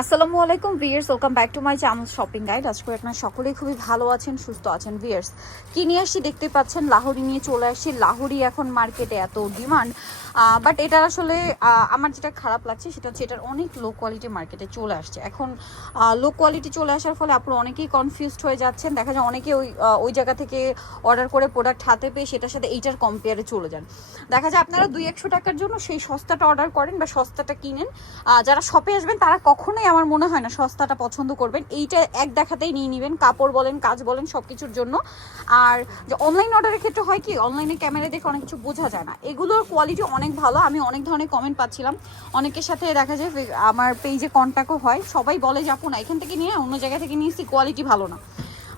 আসসালামু আলাইকুম viewers welcome back to my channel shopping guide আজকে আপনার সকলেই খুবই ভালো আছেন, সুস্থ আছেন ভিয়ার্স কি নিয়ে আসছি দেখতে পাচ্ছেন, লাহোরি নিয়ে চলে আসছি। লাহোরি এখন মার্কেটে এত ডিমান্ড বাট এটার আসলে আমার যেটা খারাপ লাগছে সেটা হচ্ছে এটার অনেক লো কোয়ালিটি মার্কেটে চলে আসছে। এখন লো কোয়ালিটি চলে আসার ফলে আপনারা অনেকেই কনফিউজড হয়ে যাচ্ছেন। দেখা যায় অনেকে ওই ওই জায়গা থেকে অর্ডার করে প্রোডাক্ট হাতে পেয়ে সেটার সাথে এইটার কম্পেয়ারে চলে যান। দেখা যায় আপনারা দুই একশো টাকার জন্য সেই সস্তাটা অর্ডার করেন বা সস্তাটা কিনেন। যারা শপে আসবেন তারা কখনোই আমার মনে হয় না সস্তাটা পছন্দ করবেন। এইটা এক দেখাতেই নিয়ে নেবেন, কাপড় বলেন, কাজ বলেন সব কিছুর জন্য। আর যে অনলাইন অর্ডারের ক্ষেত্রে হয় কি অনলাইনে ক্যামেরা দেখে অনেক কিছু বোঝা যায় না। এগুলোর কোয়ালিটি অনেক ভালো, আমি অনেক ধরনের কমেন্ট পাচ্ছিলাম। অনেকের সাথে দেখা যায় আমার পেজে কন্ট্যাক্টও হয়। সবাই বলে যাব না, এখান থেকে নিয়ে অন্য জায়গা থেকে নিয়েছি কোয়ালিটি ভালো না।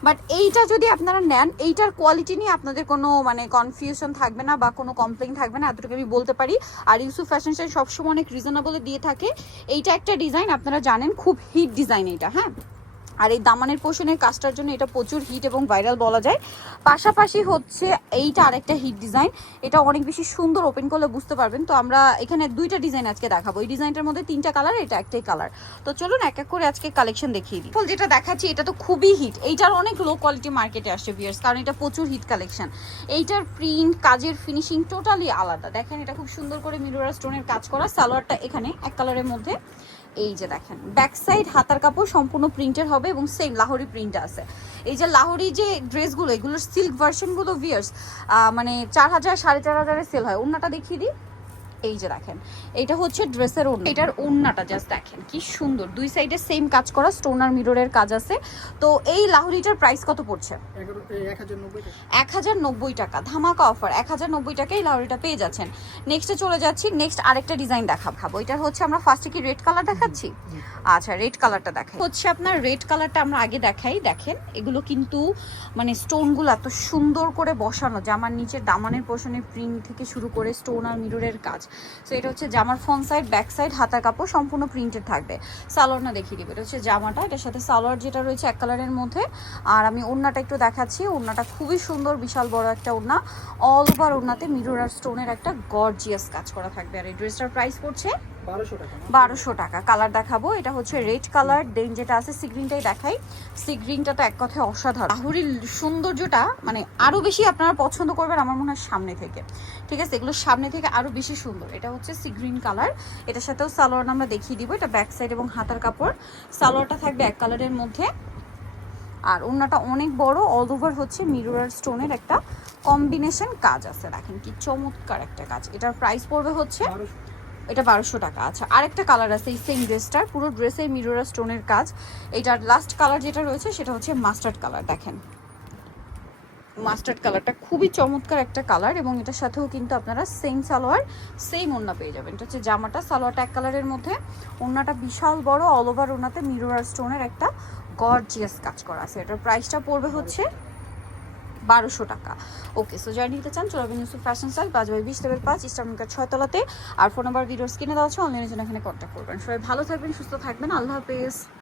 বাট এইটা যদি আপনারা নেন, এইটার কোয়ালিটি নিয়ে আপনাদের কোনো মানে কনফিউশন থাকবে না বা কোনো কমপ্লেন থাকবে না, এতটুকু আমি বলতে পারি। আর ইউসুফ ফ্যাশন স্টাইল সবসময় অনেক রিজনেবলে দিয়ে থাকে। এইটা একটা ডিজাইন আপনারা জানেন, খুব হিট ডিজাইন এটা হ্যাঁ? আর এই দামানের পোষণের কাজটার জন্য এটা প্রচুর হিট এবং ভাইরাল বলা যায়। পাশাপাশি হচ্ছে এইটা আরেকটা হিট ডিজাইন। এটা অনেক বেশি সুন্দর ওপেন করলে বুঝতে পারবেন। তো আমরা এখানে দুইটা ডিজাইন আজকে দেখাবো। এই ডিজাইনটার মধ্যে তিনটা কালার, এটা একটাই কালার। তো চলুন এক এক করে আজকে কালেকশন দেখিয়ে দিই। যেটা দেখাচ্ছি, এটা তো খুবই হিট। এইটার অনেক লো কোয়ালিটি মার্কেটে আসছে বিয়ার্স কারণ এটা প্রচুর হিট কালেকশন এইটার প্রিন্ট কাজের ফিনিশিং টোটালি আলাদা। দেখেন এটা খুব সুন্দর করে মিরোরা স্টোনের কাজ করা। সালোয়ারটা এখানে এক কালারের মধ্যে। এই যে দেখেন ব্যাক সাইড হাতার কাপড় সম্পূর্ণ প্রিন্টের হবে এবং সেম লাহোরি প্রিন্ট আছে। এই যে লাহোরি যে ড্রেসগুলো এগুলোর সিল্ক ভার্সনগুলো ভিয়ার্স মানে চার হাজার, সাড়ে চার হাজারে সেল হয়। অন্যটা দেখিয়ে দিই। এই যে দেখেন এটা হচ্ছে ড্রেসের ওড়না। এটার ওড়নাটা জাস্ট দেখেন কি সুন্দর। দুই সাইডে সেম কাজ করা স্টোনার মিররের কাজ আছে। তো এই লাহোরিটার প্রাইস কত পড়ছে? এক হাজার নব্বই টাকা। টাকা ধামাকা অফার এক হাজার নব্বই টাকায় এই লাউরিটা পেয়ে যাচ্ছেন। নেক্সটে চলে যাচ্ছি নেক্সট আরেকটা ডিজাইন দেখাবো এটার হচ্ছে আমরা ফার্স্টে কি রেড কালার দেখাচ্ছি? আচ্ছা রেড কালারটা দেখাই। হচ্ছে আপনার রেড কালারটা আমরা আগে দেখাই। দেখেন এগুলো কিন্তু মানে স্টোনগুলো এত সুন্দর করে বসানো। জামার নিচে দামানের পোষণের প্রিন্ট থেকে শুরু করে স্টোন আর মিররের কাজ। সো এটা হচ্ছে জামার ফ্রন্ট সাইড ব্যাক সাইড হাতার কাপড় সম্পূর্ণ প্রিন্টেড থাকবে। সালোয়ার না দেখিয়ে দিবে, এটা হচ্ছে জামাটা। এটার সাথে সালোয়ার যেটা রয়েছে এক কালারের মধ্যে। আর আমি ওড়নাটা একটু দেখাচ্ছি। ওড়নাটা খুবই সুন্দর, বিশাল বড় একটা ওড়না। অল ওভার ওড়নাতে মিরর আর স্টোনের একটা গর্জিয়াস কাজ করা থাকবে। আর এই ড্রেসটার প্রাইস পড়ছে বারোশো টাকা কালার দেখাবো। এটা হচ্ছে রেড কালার দেন যেটা আছে সি গ্রিনটাই দেখাই। সি গ্রিনটা তো এক কথায় অসাধারণ। লাহুরির সৌন্দর্যটা মানে আরও বেশি আপনারা পছন্দ করবেন আমার মনে হয় সামনে থেকে। ঠিক আছে? এগুলো সামনে থেকে আরও বেশি সুন্দর। এটা হচ্ছে সি গ্রিন কালার এটার সাথেও সালোয়ার আমরা দেখিয়ে দিব। এটা ব্যাক সাইড এবং হাতার কাপড়। সালোয়ারটা থাকবে এক কালারের মধ্যে। আর ওড়নাটা অনেক বড়। অল ওভার হচ্ছে মিরর স্টোনের একটা কম্বিনেশন কাজ আছে। দেখেন কি চমৎকার একটা কাজ। এটার প্রাইস পড়বে হচ্ছে এটা বারোশো টাকা। আচ্ছা আরেকটা কালার আছে, এই সেম ড্রেসটার পুরো ড্রেসে মিরোরা স্টোনের কাজ। এটার লাস্ট কালার যেটা রয়েছে, সেটা হচ্ছে মাস্টার্ড কালার দেখেন। মাস্টার্ড কালারটা খুবই চমৎকার একটা কালার এবং এটার সাথেও কিন্তু আপনারা সেম সালোয়ার সেম ওড়না পেয়ে যাবেন। এটা হচ্ছে জামাটা, সালোয়ারটা এক কালারের মধ্যে। ওড়নাটা বিশাল বড় অল ওভার ওড়নাতে মিরোরা স্টোনের একটা গর্জিয়াস কাজ করা আছে। এটার প্রাইসটা পড়বে হচ্ছে বারোশো টাকা। ওকে সো যারা নিতে চান চলবেন ইউসুফ ফ্যাশন স্টাইল পাঁচ বাই বিশ, লেভেল পাঁচ ইস্টার্নকার ছয়তলাতে আর ফোন নাম্বার ভিডিওস কিনে দেওয়া আছে অনলাইনের জন্য এখানে কন্ট্যাক্ট করবেন। সবাই ভালো থাকবেন, সুস্থ থাকবেন। আল্লাহ হাফেজ।